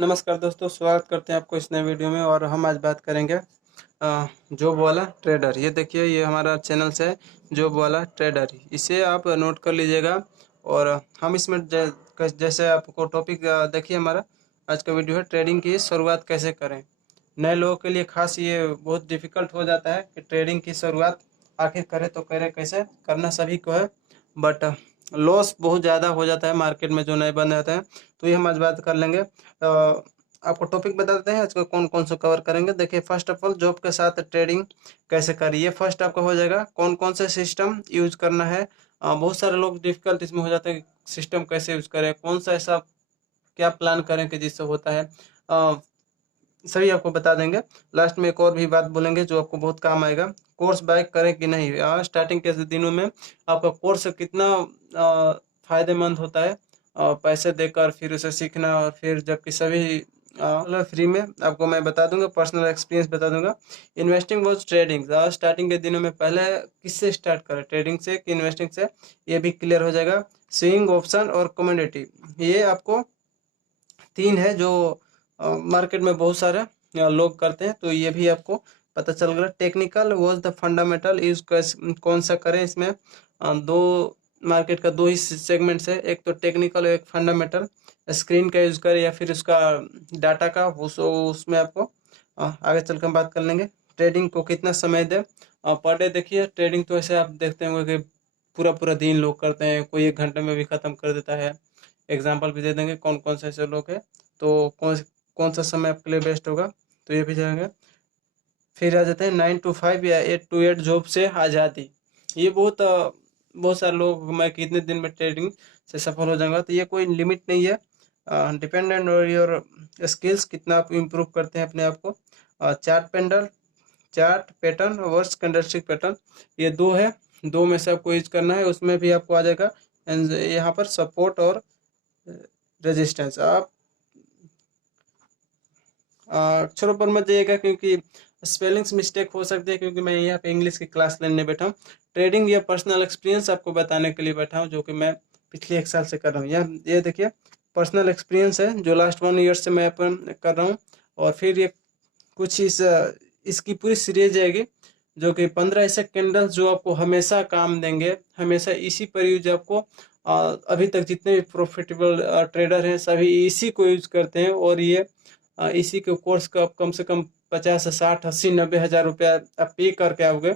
नमस्कार दोस्तों, स्वागत करते हैं आपको इस नए वीडियो में। और हम आज बात करेंगे जॉब वाला ट्रेडर। ये देखिए, ये हमारा चैनल से जॉब वाला ट्रेडर, इसे आप नोट कर लीजिएगा। और हम इसमें जैसे आपको टॉपिक देखिए, हमारा आज का वीडियो है ट्रेडिंग की शुरुआत कैसे करें। नए लोगों के लिए खास ये बहुत डिफ़िकल्ट हो जाता है कि ट्रेडिंग की शुरुआत आखिर करें तो करें कैसे। करना सभी को है, बट लॉस बहुत ज़्यादा हो जाता है मार्केट में जो नए बंदे आते हैं। तो ये हम आज बात कर लेंगे। आपको टॉपिक बता देते हैं आज का कौन कौन सा कवर करेंगे। देखिए, फर्स्ट ऑफ ऑल जॉब के साथ ट्रेडिंग कैसे करिए, फर्स्ट आपका हो जाएगा कौन कौन से सिस्टम यूज करना है। बहुत सारे लोग डिफिकल्ट इसमें हो जाते हैं, सिस्टम कैसे यूज करें, कौन सा ऐसा क्या प्लान करें कि जिससे होता है। सभी आपको बता देंगे। लास्ट में एक और भी बात बोलेंगे जो आपको बहुत काम आएगा। कोर्स बाय करें कि नहीं। स्टार्टिंग के दिनों में आपका कोर्स कितना फायदेमंद होता है, पैसे देकर फिर उसे सीखना। और फिर जबकि सभी मतलब फ्री में आपको मैं बता दूंगा, पर्सनल एक्सपीरियंस बता दूंगा। Investing was trading. स्टार्टिंग के दिनों में पहले किससे स्टार्ट करें, ट्रेडिंग से कि इन्वेस्टिंग से, ये भी क्लियर हो जाएगा। स्विंग ऑप्शन और कमोडिटी, ये आपको तीन है जो मार्केट में बहुत सारे लोग करते हैं। तो ये भी आपको पता चल गया। Technical was the fundamental use कौन सा करें। इसमें दो मार्केट का दो ही सेगमेंट्स है, एक तो टेक्निकल और एक फंडामेंटल। स्क्रीन का यूज करें या फिर उसका डाटा का, उसमें आपको आगे चल कर बात कर लेंगे। ट्रेडिंग को कितना समय दे पर डे। देखिए, ट्रेडिंग तो ऐसे आप देखते होंगे कि पूरा पूरा दिन लोग करते हैं, कोई 1 घंटे में भी ख़त्म कर देता है। एग्जाम्पल भी दे देंगे कौन कौन से ऐसे लोग हैं। तो कौन कौन सा समय आपके लिए बेस्ट होगा, तो ये भी जाएंगे। फिर आ जाते हैं 9 to 5 या 8 to 8 जॉब से आज़ादी। ये बहुत सारे लोग, मैं कितने दिन में ट्रेडिंग से सफल हो जाऊंगा, तो ये कोई लिमिट नहीं है। डिपेंडेंट और योर स्किल्स, कितना आप इम्प्रूव करते हैं अपने आप को। Chart pattern versus candlestick pattern, ये दो है। दो में से आपको यूज करना है, उसमें भी आपको आ जाएगा। यहाँ पर सपोर्ट और रेजिस्टेंस। आप अक्षरों पर मत जाइएगा क्योंकि स्पेलिंग्स मिस्टेक हो सकती है, क्योंकि मैं यहाँ पे इंग्लिश की क्लास लेने बैठा हूँ। ट्रेडिंग या पर्सनल एक्सपीरियंस आपको बताने के लिए बैठा हूँ, जो कि मैं पिछले 1 साल से कर रहा हूँ। ये देखिए, पर्सनल एक्सपीरियंस है जो लास्ट 1 ईयर से मैं अपन कर रहा हूँ। और फिर ये कुछ इसकी पूरी सीरीज जाएगी, जो कि 15 ऐसे कैंडल्स जो आपको हमेशा काम देंगे। हमेशा इसी पर यूज आपको अभी तक जितने भी प्रॉफिटेबल ट्रेडर हैं सभी इसी को यूज करते हैं। और ये इसी के कोर्स का आप कम से कम 50 60 80 90 हज़ार रुपया आप पे करके आओगे।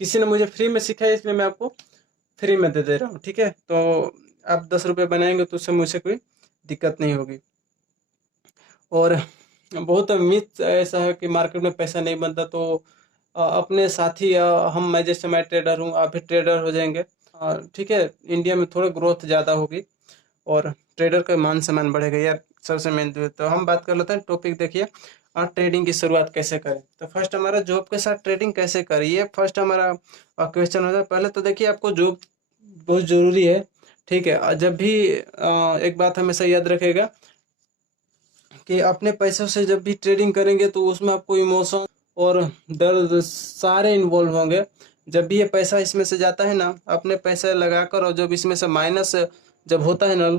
किसी ने मुझे फ्री में सिखाया, इसलिए मैं आपको फ्री में दे दे रहा हूँ। ठीक है, तो आप 10 रुपये बनाएंगे तो उससे मुझे कोई दिक्कत नहीं होगी। और बहुत मिथ ऐसा है कि मार्केट में पैसा नहीं बनता, तो अपने साथी मैं जैसे मैं ट्रेडर हूँ, आप भी ट्रेडर हो जाएंगे। ठीक है, इंडिया में थोड़ा ग्रोथ ज़्यादा होगी और ट्रेडर का मान सम्मान बढ़ेगा यार। सबसे मेन तो हम बात कर लेते हैं टॉपिक। देखिए, ट्रेडिंग की शुरुआत कैसे करें। तो फर्स्ट हमारा जॉब के साथ ट्रेडिंग कैसे करें, ये फर्स्ट हमारा क्वेश्चन होता है। पहले तो देखिए, आपको जॉब बहुत ज़रूरी है। ठीक है, जब भी एक बात हमेशा याद रखेगा कि अपने पैसों से जब भी ट्रेडिंग करेंगे तो उसमें आपको इमोशन और दर्द सारे इन्वॉल्व होंगे। जब भी ये पैसा इसमें से जाता है ना, अपने पैसे लगाकर, और जब इसमें से माइनस जब होता है ना,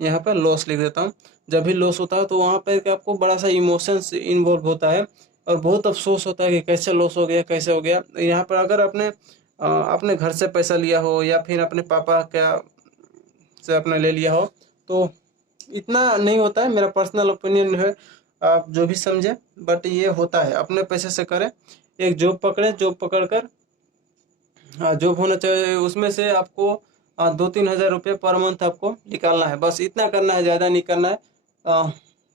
यहाँ पर लॉस लिख देता हूँ। जब भी लॉस होता है तो वहाँ पर कि आपको बड़ा सा इमोशंस इन्वॉल्व होता है और बहुत अफसोस होता है कि कैसे लॉस हो गया, कैसे हो गया। यहाँ पर अगर अपने घर से पैसा लिया हो या फिर अपने पापा क्या से अपना ले लिया हो, तो इतना नहीं होता है। मेरा पर्सनल ओपिनियन है, आप जो भी समझे, बट ये होता है। अपने पैसे से करें, एक जॉब पकड़े, जॉब पकड़कर जॉब होना चाहिए, उसमें से आपको 2-3 हज़ार रुपये पर मंथ आपको निकालना है। बस इतना करना है, ज़्यादा नहीं करना है।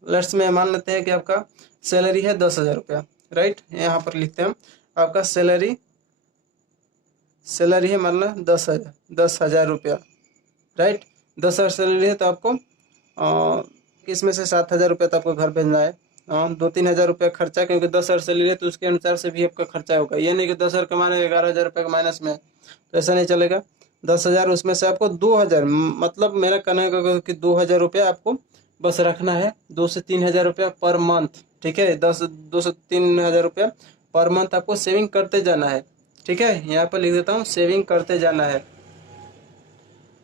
लेट्स में मान लेते हैं कि आपका सैलरी है 10,000 रुपया, राइट। यहाँ पर लिखते हैं हम, आपका सैलरी है मान लो 10,000 रुपया, राइट। 10,000 सैलरी है तो आपको इसमें से 7,000 रुपया तो आपको घर भेजना है। 2-3 हज़ार रुपया खर्चा, क्योंकि 10,000 सैलरी है तो उसके अनुसार से भी आपका खर्चा होगा। ये नहीं कि 10,000 कमा रहे 11,000 रुपये का माइनस में, तो ऐसा नहीं चलेगा। 10,000 उसमें से आपको 2,000, मतलब मेरा कहना है कि 2,000 रुपया आपको बस रखना है। 2 से 3 हज़ार रुपया पर मंथ। ठीक है, 2 से 3 हज़ार रुपया पर मंथ आपको सेविंग करते जाना है। ठीक है, यहाँ पर लिख देता हूँ, सेविंग करते जाना है।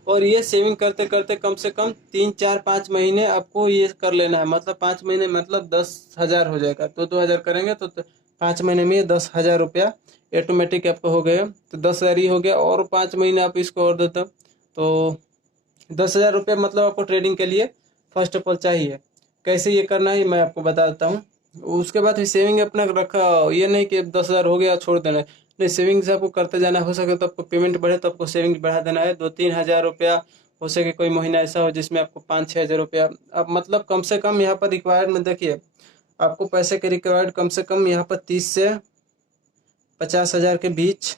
और ये सेविंग करते करते कम से कम 3 4 5 महीने आपको ये कर लेना है, मतलब 5 महीने मतलब 10,000 हो जाएगा। तो 2,000 करेंगे तो 5 महीने में 10,000 रुपया ऑटोमेटिक आपका हो गया। तो 10,000 ही हो गया, और 5 महीने आप इसको और देते हो तो 10,000 रुपया मतलब आपको ट्रेडिंग के लिए फर्स्ट ऑफ ऑल चाहिए। कैसे ये करना है मैं आपको बता देता हूँ। उसके बाद सेविंग अपना रखा, ये नहीं कि 10,000 हो गया छोड़ देना है, नहीं, सेविंग से आपको करते जाना है। हो सके तो आपको पेमेंट बढ़े तो आपको सेविंग बढ़ा देना है, 2 3 हज़ार रुपया। हो सके कोई महीना ऐसा हो जिसमें आपको 5 6 हज़ार रुपया अब मतलब कम से कम यहाँ पर रिक्वायर्ड में देखिए, आपको पैसे के रिक्वायर्ड कम से कम यहाँ पर 30 से 50 हज़ार के बीच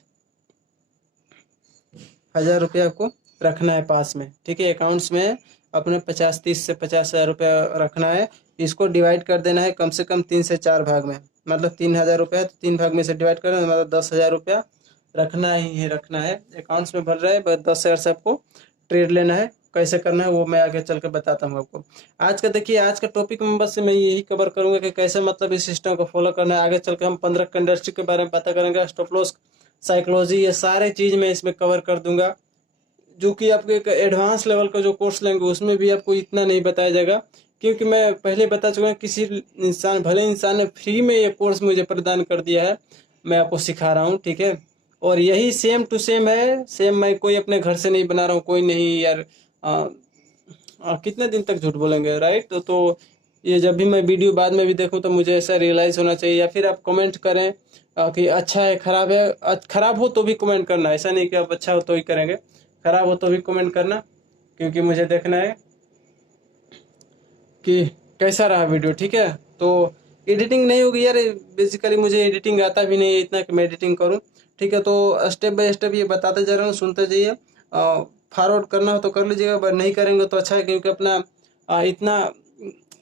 ₹1,000 आपको रखना है पास में, ठीक है। अकाउंट्स में अपने 30 से 50 हज़ार रुपया रखना है। इसको डिवाइड कर देना है कम से कम 3 से 4 भाग में, मतलब 3,000 रुपया तो 3 भाग में से डिवाइड कर देना, मतलब 10,000 रुपया रखना ही है, रखना है। अकाउंट्स में भर रहा है, बस 10,000 से आपको ट्रेड लेना है। कैसे करना है वो मैं आगे चल के बताता हूँ आपको। आज का देखिए, आज का टॉपिक में बस मैं यही कवर करूंगा कि कैसे मतलब इस सिस्टम को फॉलो करना है। आगे चल के हम 15 इंडस्ट्री के बारे में पता करेंगे, स्टॉप लॉस, साइकोलॉजी, ये सारे चीज़ मैं इसमें कवर कर दूंगा। जो कि आपको एक एडवांस लेवल का जो कोर्स लेंगे उसमें भी आपको इतना नहीं बताया जाएगा, क्योंकि मैं पहले बता चुका हूँ, किसी इंसान, भले इंसान ने फ्री में ये कोर्स मुझे प्रदान कर दिया है, मैं आपको सिखा रहा हूँ, ठीक है। और यही सेम टू सेम है, सेम मैं कोई अपने घर से नहीं बना रहा हूँ, कोई नहीं यार। कितने दिन तक झूठ बोलेंगे, राइट। तो ये जब भी मैं वीडियो बाद में भी देखूं तो मुझे ऐसा रियलाइज़ होना चाहिए, या फिर आप कमेंट करें कि अच्छा है, खराब है। खराब हो तो भी कमेंट करना, ऐसा नहीं कि आप अच्छा हो तो ही करेंगे, खराब हो तो भी कमेंट करना, क्योंकि मुझे देखना है कि कैसा रहा वीडियो, ठीक है। तो एडिटिंग नहीं होगी यार, बेसिकली मुझे एडिटिंग आता भी नहीं है इतना कि मैं एडिटिंग करूं, ठीक है। तो स्टेप बाय स्टेप ये बताते जा रहा हूँ, सुनते जाइए। फॉरवर्ड करना हो तो कर लीजिएगा, बट नहीं करेंगे तो अच्छा है, क्योंकि अपना इतना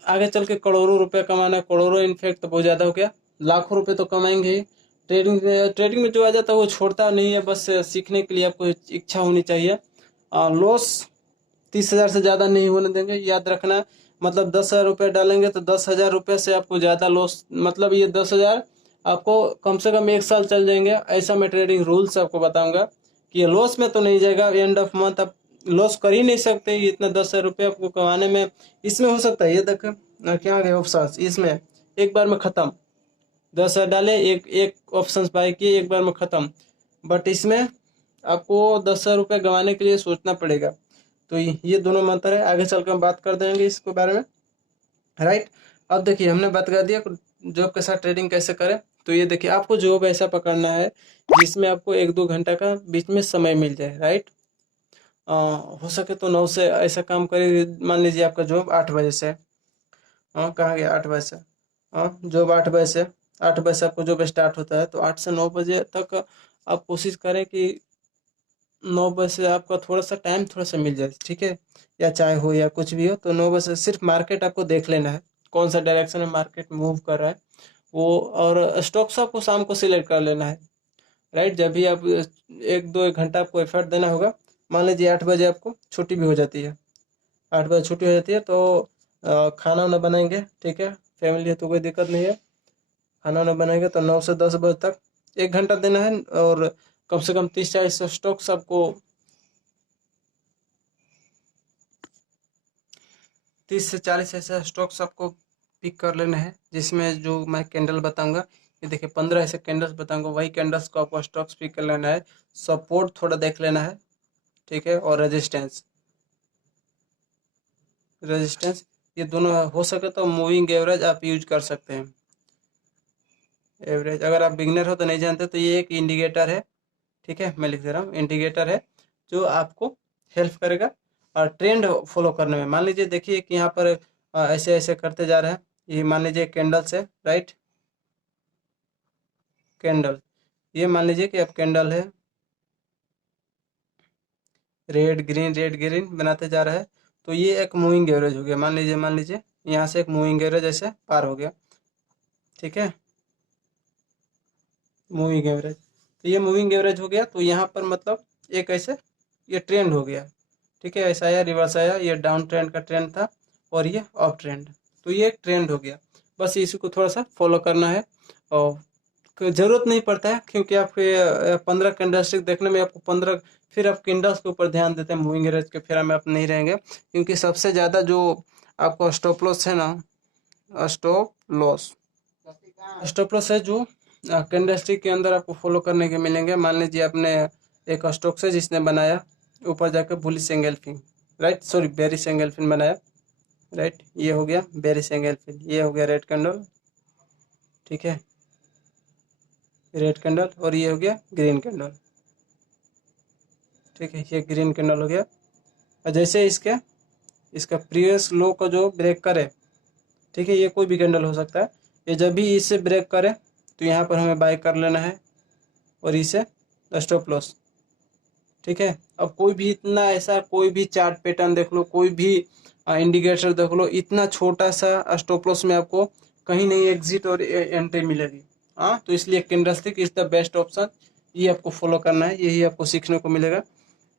आगे चल के करोड़ों रुपया कमाना है, करोड़ों इनफैक्ट तो बहुत ज़्यादा हो गया, लाखों रुपये तो कमाएंगे ही। ट्रेडिंग में जो आ जाता है वो छोड़ता नहीं है, बस सीखने के लिए आपको इच्छा होनी चाहिए। लॉस 30,000 से ज़्यादा नहीं होने देंगे, याद रखना। मतलब 10,000 रुपये डालेंगे तो 10,000 रुपये से आपको ज़्यादा लॉस, मतलब ये 10,000 आपको कम से कम 1 साल चल जाएंगे, ऐसा मैं ट्रेडिंग रूल्स आपको बताऊंगा कि ये लॉस में तो नहीं जाएगा। एंड ऑफ मंथ आप लॉस कर ही नहीं सकते, ये इतना 10,000 रुपये आपको कमाने में। इसमें हो सकता है, ये देखें क्या गए ऑप्शन, इसमें एक बार में ख़त्म, 10,000 डाले, एक एक ऑप्शन बाय किए, एक बार में ख़त्म। बट इसमें आपको 10,000 रुपये गंवाने के लिए सोचना पड़ेगा। तो ये दोनों मंत्र है, आगे चल कर हम बात कर देंगे इसके बारे में, राइट। अब देखिए, हमने बात कर दिया जॉब के साथ ट्रेडिंग कैसे करें। तो ये देखिए, आपको जॉब ऐसा पकड़ना है जिसमें आपको 1 2 घंटा का बीच में समय मिल जाए, राइट। हो सके तो 9 से ऐसा काम करिए, मान लीजिए आपका जॉब 8 बजे से, हाँ कहाँ गया, 8 बजे से, हाँ जॉब 8 बजे से, 8 बजे से आपको जॉब स्टार्ट होता है, तो 8 से 9 बजे तक आप कोशिश करें कि 9 बजे से आपका थोड़ा सा टाइम थोड़ा सा मिल जाए, ठीक है। या चाय हो या कुछ भी हो, तो 9 बजे से सिर्फ मार्केट आपको देख लेना है, कौन सा डायरेक्शन में मार्केट मूव कर रहा है वो। और स्टॉक्स आपको शाम को सिलेक्ट कर लेना है, राइट। जब भी आप 1 2 घंटा आपको एफर्ट देना होगा। मान लीजिए 8 बजे आपको छुट्टी भी हो जाती है, 8 बजे छुट्टी हो जाती है, तो खाना वाना बनाएंगे, ठीक है। फैमिली है तो कोई दिक्कत नहीं है, खाना वाना बनाएंगे तो 9 से 10 बजे तक 1 घंटा देना है। और कम से कम 30 40 स्टॉक्स आपको, 30 से 40 ऐसे स्टॉक्स आपको पिक कर लेने हैं, जिसमें जो मैं कैंडल बताऊंगा, ये देखिए 15 ऐसे कैंडल्स बताऊंगा, वही कैंडल्स को आपको स्टॉक्स पिक कर लेना है। सपोर्ट थोड़ा देख लेना है, ठीक है। और रेजिस्टेंस, रेजिस्टेंस ये दोनों हो सके तो मूविंग एवरेज आप यूज कर सकते हैं। एवरेज अगर आप बिगनर हो तो नहीं जानते, तो ये एक इंडिकेटर है, ठीक है। मैं लिख दे रहा हूँ, इंडिकेटर है जो आपको हेल्प करेगा और ट्रेंड फॉलो करने में। मान लीजिए देखिए कि यहाँ पर ऐसे ऐसे करते जा रहे हैं, ये मान लीजिए कैंडल्स है, राइट। कैंडल, ये मान लीजिए कि अब कैंडल है, रेड ग्रीन बनाते जा रहा है, तो ये एक मूविंग एवरेज हो गया। मान लीजिए यहाँ से एक मूविंग एवरेज ऐसे पार हो गया, ठीक है। मूविंग एवरेज, तो ये मूविंग एवरेज हो गया, तो यहाँ पर मतलब एक ऐसे ये ट्रेंड हो गया, ठीक है। ऐसा आया, रिवर्स आया, ये डाउन ट्रेंड का ट्रेंड था, और ये अप ट्रेंड, तो ये एक ट्रेंड हो गया। बस इसी को थोड़ा सा फॉलो करना है, और ज़रूरत नहीं पड़ता है, क्योंकि आपके 15 कैंडलस्टिक देखने में आपको 15 फिर आप किंडल्स के ऊपर ध्यान देते हैं, मूविंग एवरेज के फेरा में आप नहीं रहेंगे, क्योंकि सबसे ज़्यादा जो आपको स्टॉप लॉस है ना, स्टॉप लॉस स्टॉप लॉस है जो कैंडलस्टिक के अंदर आपको फॉलो करने के मिलेंगे। मान लीजिए आपने एक स्टॉक से जिसने बनाया ऊपर जाकर bullish engulfing, right, sorry bearish engulfing बनाया, राइट, ये हो गया बेरिश एंगल्फिंग, ये हो गया रेड कैंडल, ठीक है, रेड कैंडल, और ये हो गया ग्रीन कैंडल, ठीक है, ये ग्रीन कैंडल हो गया। और जैसे इसका प्रीवियस लो का जो ब्रेक करे, ठीक है, ये कोई भी कैंडल हो सकता है, ये जब भी इससे ब्रेक करे तो यहाँ पर हमें बाय कर लेना है और इसे स्टॉप लॉस, ठीक है। अब कोई भी इतना ऐसा कोई भी चार्ट पैटर्न देख लो, कोई भी इंडिकेटर देख लो, इतना छोटा सा स्टॉप लॉस में आपको कहीं नहीं एग्जिट और एंट्री मिलेगी। हाँ, तो इसलिए candlestick is the best option, ये आपको फॉलो करना है, यही आपको सीखने को मिलेगा।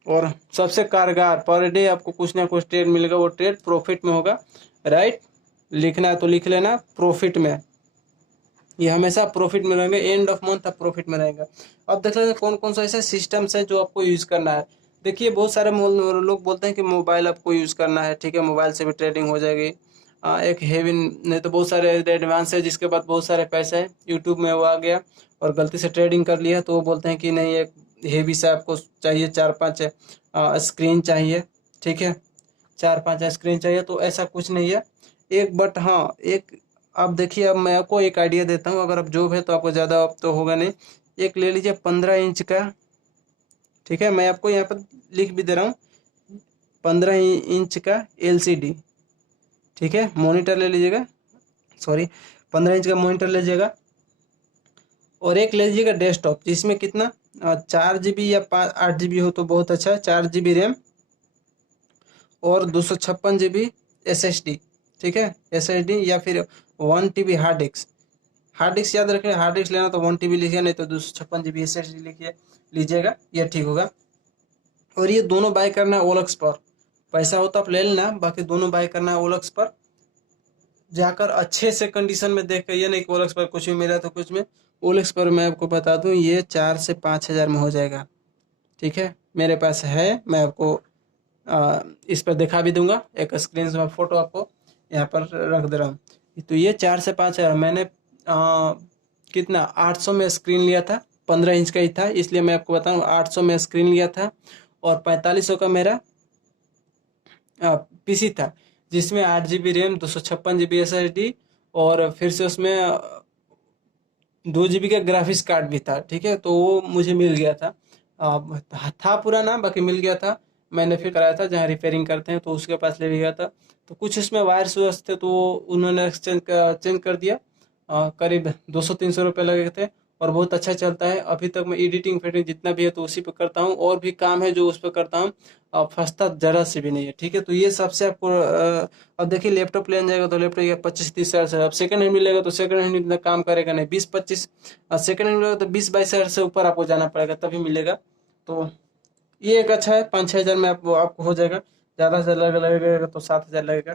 और सबसे कारगर पर डे आपको कुछ ना कुछ ट्रेड मिलेगा, वो ट्रेड प्रॉफिट में होगा, राइट, लिखना है तो लिख लेना प्रॉफिट में, ये हमेशा प्रॉफिट में रहेंगे, एंड ऑफ मंथ आप प्रॉफिट में रहेंगे। अब देख लेते हैं कौन कौन सा ऐसे सिस्टम्स है जो आपको यूज़ करना है। देखिए बहुत सारे लोग बोलते हैं कि मोबाइल आपको यूज़ करना है, ठीक है, मोबाइल से भी ट्रेडिंग हो जाएगी। एक हेवी नहीं तो बहुत सारे एडवांस है जिसके पास बहुत सारे पैसे हैं, यूट्यूब में वो आ गया और गलती से ट्रेडिंग कर लिया, तो वो बोलते हैं कि नहीं एक हेवी सा आपको चाहिए, 4-5 स्क्रीन चाहिए, ठीक है, 4-5 स्क्रीन चाहिए, तो ऐसा कुछ नहीं है। एक बट हाँ एक, आप देखिए, अब मैं आपको एक आइडिया देता हूँ, अगर आप जॉब है तो आपको ज़्यादा अब तो होगा नहीं, एक ले लीजिए 15 इंच का, ठीक है, मैं आपको यहाँ पर लिख भी दे रहा हूँ, 15 इंच का LCD, ठीक है, मॉनिटर ले लीजिएगा, सॉरी 15 इंच का मॉनिटर लीजिएगा, और एक ले लीजिएगा डेस्कटॉप, जिसमें कितना 4 GB या 8 GB हो तो बहुत अच्छा है, 4 GB रैम और 256 GB SSD, ठीक है, SSD या फिर 1 TB hard disk. Hard disk याद रखें, हार्ड डिस्क लेना तो 1 TB लिखिए, नहीं तो 256 GB SSD लिखिए, लीजिएगा, ये ठीक होगा। और ये दोनों बाय करना है OLX पर, पैसा हो तो आप ले लेना, बाकी दोनों बाय करना है OLX पर जाकर अच्छे से कंडीशन में देख कर, ये नहीं कि OLX पर कुछ भी मिला तो कुछ में। OLX पर मैं आपको बता दूं ये 4 से 5 हज़ार में हो जाएगा, ठीक है, मेरे पास है, मैं आपको इस पर दिखा भी दूंगा, एक स्क्रीन में फोटो आपको यहाँ पर रख दे रहा हूँ। तो ये 4 से 5 हज़ार मैंने कितना 800 में स्क्रीन लिया था, 15 इंच का ही था, इसलिए मैं आपको बताऊँ 800 में स्क्रीन लिया था, और 4500 का मेरा PC था, जिसमें 8 GB रैम, 256 GB SSD, और फिर से उसमें 2 GB का ग्राफिक्स कार्ड भी था, ठीक है, तो वो मुझे मिल गया था, था पुराना बाकी मिल गया था, मैंने फिर कराया था जहाँ रिपेयरिंग करते हैं तो उसके पास ले भी गया था, तो कुछ इसमें वायर्स वायर्स थे तो उन्होंने चेंज कर दिया, करीब 200-300 रुपये लगे थे, और बहुत अच्छा चलता है अभी तक। मैं एडिटिंग फेडिटिंग जितना भी है तो उसी पे करता हूँ, और भी काम है जो उस पर करता हूँ, फंसता जरा से भी नहीं है, ठीक है, तो ये सबसे आपको अब देखिए लैपटॉप लेने जाएगा तो लैपटॉप या 25-30 हज़ार से, अब सेकंड हैंड मिलेगा तो सेकंड हैंड इतना काम करेगा नहीं, 20-25, सेकंड हैंड मिलेगा तो 20-22 हज़ार से ऊपर आपको जाना पड़ेगा तभी मिलेगा। तो ये एक अच्छा है, 5-6 हज़ार में आपको हो जाएगा, ज़्यादा से लगेगा तो 7 हज़ार लगेगा,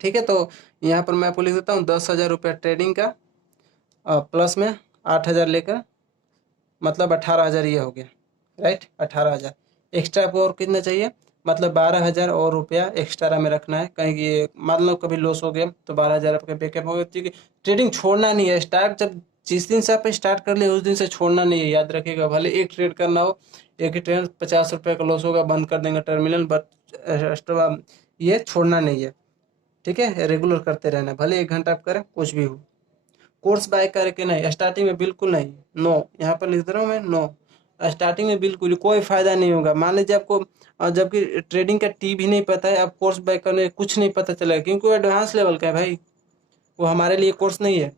ठीक है। तो यहाँ पर मैं आपको लिख देता हूँ 10 हज़ार रुपया ट्रेडिंग का, प्लस में 8 हज़ार लेकर, मतलब 18 हज़ार ये हो गया, राइट, 18 हज़ार एक्स्ट्रा आपको और कितना चाहिए, मतलब 12 हज़ार और रुपया एक्स्ट्रा में रखना है, कहीं ये मान लो कभी लॉस हो गया तो 12 हज़ार आपके बैकअप हो गए, ठीक है। ट्रेडिंग छोड़ना नहीं है, स्टार्ट जब जिस दिन से आप स्टार्ट कर लिए उस दिन से छोड़ना नहीं है, याद रखिएगा, भले एक ट्रेड करना हो, एक ही ट्रेड 50 रुपये का लॉस होगा, बंद कर देंगे टर्मिनल, बट ये छोड़ना नहीं है, ठीक है, रेगुलर करते रहना, भले 1 घंटा आप करें कुछ भी हो। कोर्स बाय करके नहीं, स्टार्टिंग में बिल्कुल नहीं, नो, यहाँ पर लिख दे रहा हूँ मैं, नो, स्टार्टिंग में बिल्कुल कोई फायदा नहीं होगा। मान लीजिए आपको जबकि ट्रेडिंग का टी भी नहीं पता है, आप कोर्स बाय करने कुछ नहीं पता चलेगा, क्योंकि वो एडवांस लेवल का है भाई, वो हमारे लिए कोर्स नहीं है,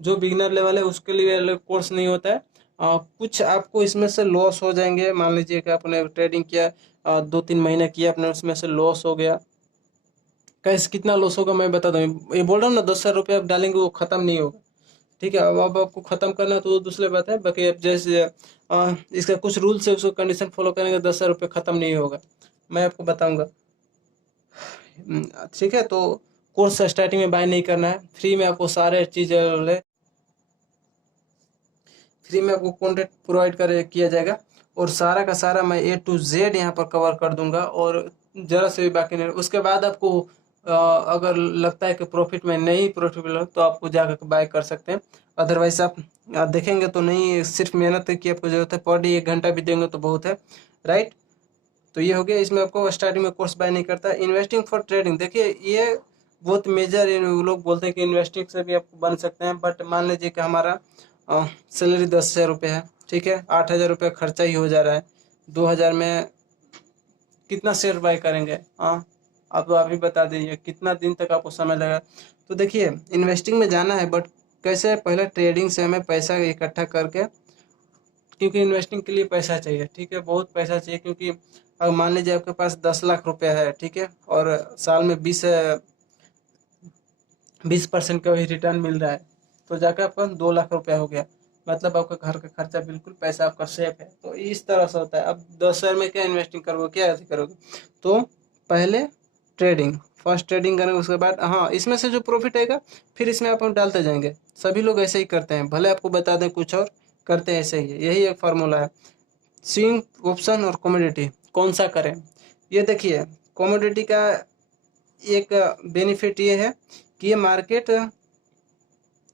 जो बिगिनर लेवल है उसके लिए कोर्स नहीं होता है। कुछ आपको इसमें से लॉस हो जाएंगे, मान लीजिए कि आपने ट्रेडिंग किया, 2-3 महीने किया आपने, उसमें से लॉस हो गया, कैसे कितना लॉस होगा मैं बता दूँ, ये बोल रहा हूँ ना, 10 हज़ार रुपये आप डालेंगे वो खत्म नहीं होगा, ठीक है। अब आपको खत्म करना है तो वो दूसरी बात है, बाकी अब जैसे इसका कुछ रूल्स है उसको कंडीशन फॉलो करेंगे, 10 हज़ार रुपये खत्म नहीं होगा, मैं आपको बताऊंगा, ठीक है। तो कोर्स स्टार्टिंग में बाय नहीं करना है, फ्री में आपको सारे चीज़ें, फ्री में आपको कॉन्टेंट प्रोवाइड कर किया जाएगा, और सारा का सारा मैं A to Z यहाँ पर कवर कर दूंगा, और ज़रा से भी बाकी नहीं। उसके बाद आपको अगर लगता है कि प्रॉफिट में नहीं प्रॉफिटेबल हो तो आपको जाकर बाय कर सकते हैं। अदरवाइज आप देखेंगे तो नहीं, सिर्फ मेहनत की आपको ज़रूरत है। पर डे 1 घंटा भी देंगे तो बहुत है, राइट। तो ये हो गया। इसमें आपको स्टार्टिंग में कोर्स बाय नहीं करता। इन्वेस्टिंग फॉर ट्रेडिंग, देखिए ये बहुत मेजर, लोग बोलते हैं कि इन्वेस्टिंग से भी आप बन सकते हैं, बट मान लीजिए कि हमारा सैलरी 10,000 रुपये है, ठीक है, 8,000 रुपये खर्चा ही हो जा रहा है, 2,000 में कितना शेयर बाय करेंगे? हाँ, आप ही बता दीजिए कितना दिन तक आपको समय लगेगा। तो देखिए इन्वेस्टिंग में जाना है, बट कैसे? पहले ट्रेडिंग से हमें पैसा इकट्ठा करके, क्योंकि इन्वेस्टिंग के लिए पैसा चाहिए, ठीक है, बहुत पैसा चाहिए। क्योंकि अब मान लीजिए आपके पास 10 लाख रुपया है, ठीक है, और साल में 20% का भी रिटर्न मिल रहा है, तो जाकर आपका 2 लाख रुपया हो गया। मतलब आपका घर का खर्चा बिल्कुल, पैसा आपका सेफ है। तो इस तरह से होता है। अब 10,000 में क्या इन्वेस्टिंग करोगे, क्या ऐसे करोगे? तो पहले ट्रेडिंग, फर्स्ट ट्रेडिंग करेंगे, उसके बाद हाँ इसमें से जो प्रॉफिट आएगा फिर इसमें आप डालते जाएंगे। सभी लोग ऐसे ही करते हैं, भले आपको बता दें कुछ और, करते हैं ऐसे ही है। यही एक फार्मूला है। स्विंग, ऑप्शन और कमोडिटी, कौन सा करें? ये देखिए कमोडिटी का एक बेनिफिट ये है कि ये मार्केट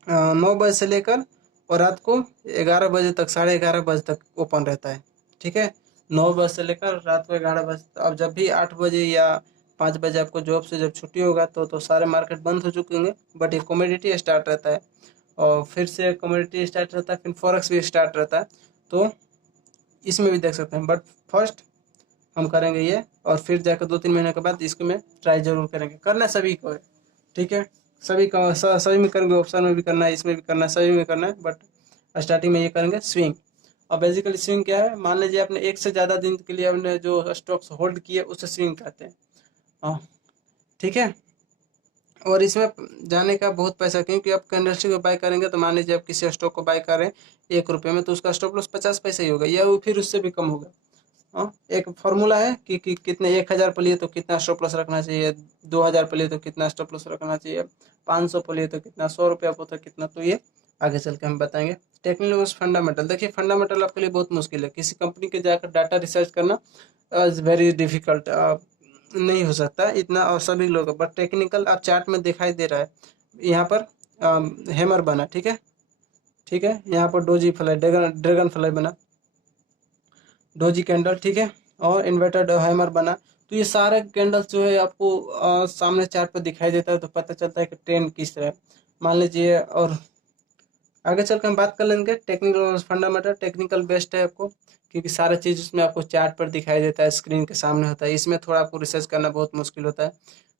9 बजे से लेकर और रात को 11 बजे तक, 11:30 बजे तक ओपन रहता है, ठीक है। 9 बजे से लेकर रात को 11 बजे। अब जब भी 8 बजे या 5 बजे आपको जॉब से जब छुट्टी होगा तो सारे मार्केट बंद हो चुके होंगे, बट ये कमोडिटी स्टार्ट रहता है, और फिर से कमोडिटी स्टार्ट रहता है, फिर फॉरेक्स भी स्टार्ट रहता है। तो इसमें भी देख सकते हैं, बट फर्स्ट हम करेंगे ये, और फिर जाकर 2-3 महीने के बाद इसको में ट्राई जरूर करेंगे। करना सभी को है, ठीक है, सभी का सभी में करेंगे। ऑप्शन में भी करना है, इसमें भी करना है, सभी में करना है, बट स्टार्टिंग में ये करेंगे स्विंग। और बेसिकली स्विंग क्या है? मान लीजिए आपने एक से ज़्यादा दिन के लिए आपने जो स्टॉक्स होल्ड किए उसे स्विंग कहते हैं। हाँ, ठीक है। और इसमें जाने का बहुत पैसा, क्योंकि आप कैंडलस्टिक को बाय करेंगे तो मान लीजिए आप किसी स्टॉक को बाय कर रहे हैं 1 रुपये में, तो उसका स्टॉप लॉस 50 पैसे ही होगा, या वो फिर उससे भी कम होगा। हाँ, एक फॉर्मूला है कि कितने 1,000 पे लिए तो कितना स्टॉप लॉस रखना चाहिए, 2,000 पे लिए तो कितना स्टॉप लॉस रखना चाहिए, 500 पे लिए तो कितना, 100 रुपया पे तो कितना। तो ये आगे चल के हम बताएंगे। टेक्निकल फंडामेंटल, देखिए फंडामेंटल आपके लिए बहुत मुश्किल है। किसी कंपनी के जाकर डाटा रिसर्च करना इज वेरी डिफिकल्ट, नहीं हो सकता इतना, और सभी लोग। बट टेक्निकल आप चार्ट में दिखाई दे रहा है, यहाँ पर हैमर बना, ठीक है, ठीक है, यहाँ पर डोजी फ्लाई, ड्रैगन फ्लाई बना, डोजी कैंडल, ठीक है, और इन्वर्टेड हैमर बना। तो ये सारे कैंडल्स जो है आपको सामने चार्ट पर दिखाई देता है, तो पता चलता है कि ट्रेंड किस तरह है। मान लीजिए, और आगे चल कर हम बात कर लेंगे टेक्निकल और फंडामेंटल। टेक्निकल बेस्ट है आपको, क्योंकि सारा चीज़ उसमें आपको चार्ट पर दिखाई देता है, स्क्रीन के सामने होता है। इसमें थोड़ा आपको रिसर्च करना बहुत मुश्किल होता है,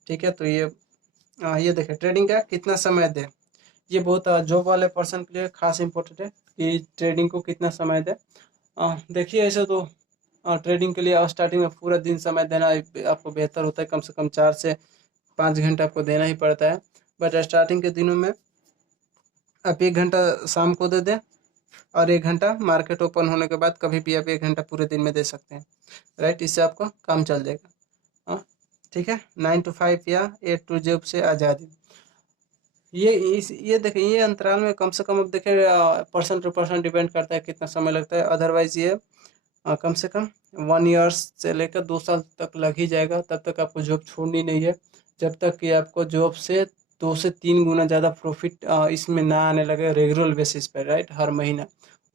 ठीक है। तो ये देखें ट्रेडिंग का कितना समय दे, ये बहुत जॉब वाले पर्सन के लिए खास इंपॉर्टेंट है कि ट्रेडिंग को कितना समय दे। देखिए ऐसे तो ट्रेडिंग के लिए स्टार्टिंग में पूरा दिन समय देना आपको बेहतर होता है, कम से कम 4 से 5 घंटे आपको देना ही पड़ता है। बट स्टार्टिंग के दिनों में आप 1 घंटा शाम को दे दें, और 1 घंटा मार्केट ओपन होने के बाद कभी भी आप 1 घंटा पूरे दिन में दे सकते हैं, राइट। इससे आपको काम चल जाएगा। हाँ, ठीक है। 9 to 5 या 8 to जॉब से आज़ादी, ये देखिए ये अंतराल में कम से कम, अब देखिए पर्सन टू पर्सन डिपेंड करता है कितना समय लगता है। अदरवाइज ये कम से कम 1 ईयर्स से लेकर 2 साल तक लग ही जाएगा। तब तक आपको जॉब छोड़नी नहीं है, जब तक कि आपको जॉब से 2 से 3 गुना ज़्यादा प्रॉफिट इसमें ना आने लगे रेगुलर बेसिस पर, राइट, हर महीना।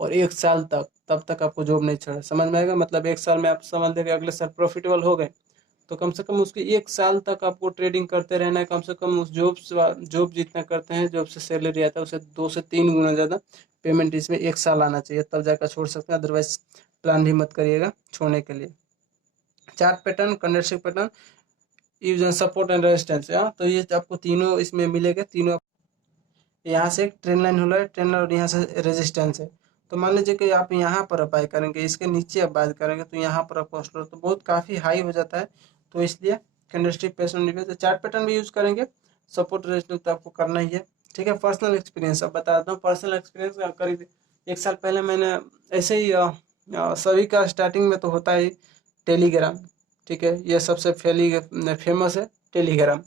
और 1 साल तक, तब तक आपको जॉब नहीं छोड़ा। समझ में आएगा? मतलब 1 साल में आप समझ लेंगे अगले साल प्रॉफिटेबल हो गए, तो कम से कम उसके 1 साल तक आपको ट्रेडिंग करते रहना है। कम से कम उस जॉब जितना करते हैं, जॉब से सैलरी आता है उसे 2 से 3 गुना ज़्यादा पेमेंट इसमें 1 साल आना चाहिए, तब जाकर छोड़ सकते हैं। अदरवाइज प्लान भी मत करिएगा छोड़ने के लिए। Chart pattern, candlestick pattern, use and support and resistance, तो ये आपको तीनों इसमें मिलेगा। तीनों यहाँ से एक ट्रेंड लाइन हो रहा है, ट्रेंड लाइन, और यहाँ से रेजिस्टेंस है। तो मान लीजिए कि आप यहाँ पर अप्लाई करेंगे, इसके नीचे आप बात करेंगे, तो यहाँ पर आपको स्टोर तो बहुत काफ़ी हाई हो जाता है। तो इसलिए कैंडलस्टिक पैटर्न, तो चार्ट पैटर्न भी यूज करेंगे, सपोर्ट रेजिस्टेंस तो आपको करना ही है, ठीक है। पर्सनल एक्सपीरियंस अब बता देता हूँ। पर्सनल एक्सपीरियंस करीब 1 साल पहले मैंने ऐसे ही सभी का स्टार्टिंग में तो होता ही टेलीग्राम, ठीक है, ये सबसे फेमस है टेलीग्राम।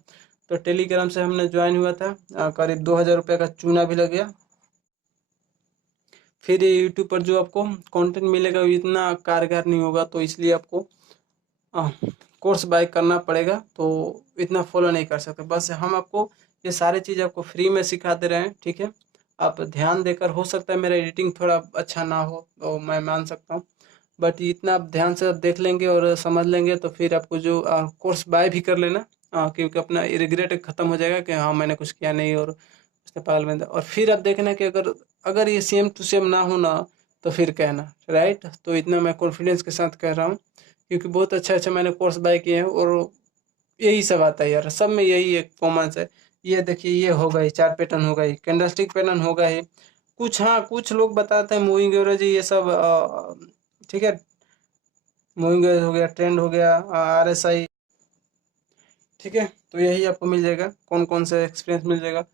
तो टेलीग्राम से हमने ज्वाइन हुआ था, करीब 2,000 रुपये का चूना भी लग गया। फिर ये यूट्यूब पर जो आपको कंटेंट मिलेगा वो इतना कारगर नहीं होगा, तो इसलिए आपको कोर्स बाय करना पड़ेगा। तो इतना फॉलो नहीं कर सकते। बस हम आपको ये सारी चीज़ आपको फ्री में सिखा दे रहे हैं, ठीक है। आप ध्यान देकर, हो सकता है मेरा एडिटिंग थोड़ा अच्छा ना हो तो मैं मान सकता हूँ, बट इतना आप ध्यान से आप देख लेंगे और समझ लेंगे तो फिर आपको जो कोर्स बाय भी कर लेना, क्योंकि अपना रिग्रेट खत्म हो जाएगा कि हाँ मैंने कुछ किया नहीं और उसने पागल बन दिया। और फिर आप देखना कि अगर अगर ये सेम टू सेम ना हो ना, तो फिर कहना, राइट। तो इतना मैं कॉन्फिडेंस के साथ कह रहा हूँ, क्योंकि बहुत अच्छा अच्छा मैंने कोर्स बाय किए हैं और यही सब आता है यार, सब में यही एक कॉमन है। ये देखिए, ये हो गई चार्ट पैटर्न, हो गई कैंडलस्टिक पैटर्न, हो गई कुछ। हाँ, कुछ लोग बताते हैं मूविंग एवरेज, ये सब ठीक है। मूविंग एवरेज हो गया, ट्रेंड हो गया, RSI, ठीक है। तो यही आपको मिल जाएगा, कौन कौन से एक्सपीरियंस मिल जाएगा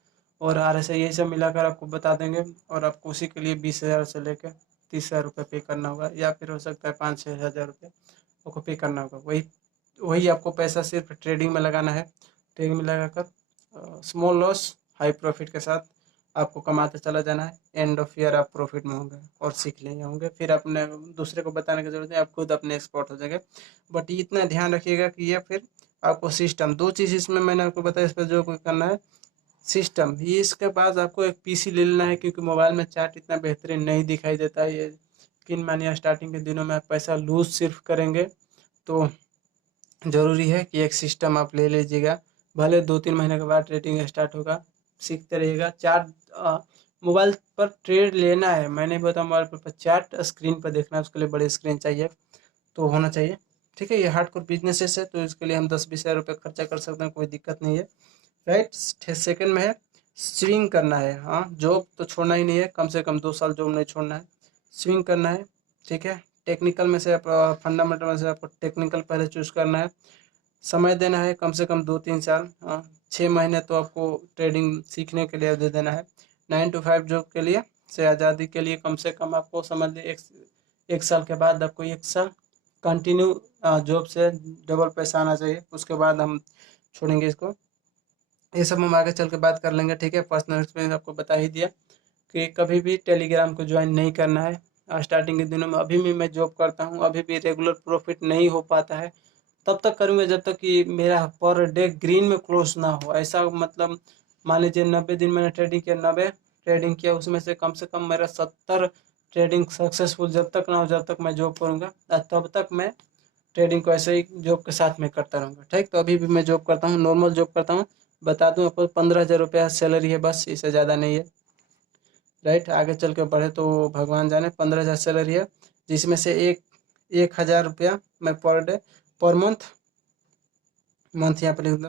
और RSI, यही सब मिलाकर आपको बता देंगे। और आपको उसी के लिए 20,000 से लेकर 30,000 रुपये पे करना होगा, या फिर हो सकता है 5-6 हज़ार रुपये आपको पे करना होगा। वही वही आपको पैसा सिर्फ ट्रेडिंग में लगाना है। ट्रेडिंग में लगाकर स्मॉल लॉस हाई प्रॉफिट के साथ आपको कमाते चला जाना है। एंड ऑफ ईयर आप प्रॉफिट में होंगे और सीख लिए होंगे, फिर अपने दूसरे को बताने की जरूरत नहीं, आप खुद अपने एक्सपर्ट हो जाएंगे। बट इतना ध्यान रखिएगा कि ये फिर आपको सिस्टम, दो चीज़ इसमें मैंने आपको बताया, इस पर जो कोई करना है सिस्टम ये। इसके बाद आपको एक PC ले लेना है, क्योंकि मोबाइल में चार्ट इतना बेहतरीन नहीं दिखाई देता है। ये यकीन मानिए, स्टार्टिंग के दिनों में आप पैसा लूज सिर्फ करेंगे, तो ज़रूरी है कि एक सिस्टम आप ले लीजिएगा। भले 2-3 महीने के बाद ट्रेडिंग स्टार्ट होगा, सीखते रहिएगा। चार्ट मोबाइल पर ट्रेड लेना है, मैंने बताया मोबाइल पर चार्ट स्क्रीन पर देखना है, उसके लिए बड़ी स्क्रीन चाहिए, तो होना चाहिए, ठीक है। ये हार्डकोर बिजनेसेस है, तो इसके लिए हम 10-20 हज़ार रुपये खर्चा कर सकते हैं, कोई दिक्कत नहीं है, राइट। सेकंड में है स्विंग करना है। हाँ, जॉब तो छोड़ना ही नहीं है, कम से कम 2 साल जॉब नहीं छोड़ना है, स्विंग करना है, ठीक है। टेक्निकल में से आप फंडामेंटल में से आपको टेक्निकल पहले चूज़ करना है। समय देना है कम से कम 2-3 साल, 6 महीने तो आपको ट्रेडिंग सीखने के लिए दे देना है। 9 to 5 जॉब के लिए से आज़ादी के लिए कम से कम आपको समझ लीजिए एक साल के बाद आपको 1 साल कंटिन्यू जॉब से डबल पैसा आना चाहिए, उसके बाद हम छोड़ेंगे इसको। ये सब हम आगे चल के बात कर लेंगे, ठीक है। पर्सनल एक्सपीरियंस आपको बता ही दिया कि कभी भी टेलीग्राम को ज्वाइन नहीं करना है। स्टार्टिंग के दिनों में अभी भी मैं जॉब करता हूँ, अभी भी रेगुलर प्रॉफिट नहीं हो पाता है। तब तक करूँगा जब तक कि मेरा पर डे ग्रीन में क्लोज ना हो। ऐसा मतलब मान लीजिए 90 दिन मैंने ट्रेडिंग किया, 90 ट्रेडिंग किया, उसमें से कम मेरा 70 ट्रेडिंग सक्सेसफुल जब तक ना हो, जब तक मैं जॉब करूँगा, तब तक मैं ट्रेडिंग को ऐसे ही जॉब के साथ में करता रहूँगा, ठीक। तो अभी भी मैं जॉब करता हूँ, नॉर्मल जॉब करता हूँ। बता दूँ आपको, 15,000 रुपया सैलरी है, बस इससे ज़्यादा नहीं है, राइट। आगे चल के बढ़े तो भगवान जाने। 15,000 सैलरी है, जिसमें से 1,000 रुपया मैं per day, per month, month यहाँ पर लिख दूँ।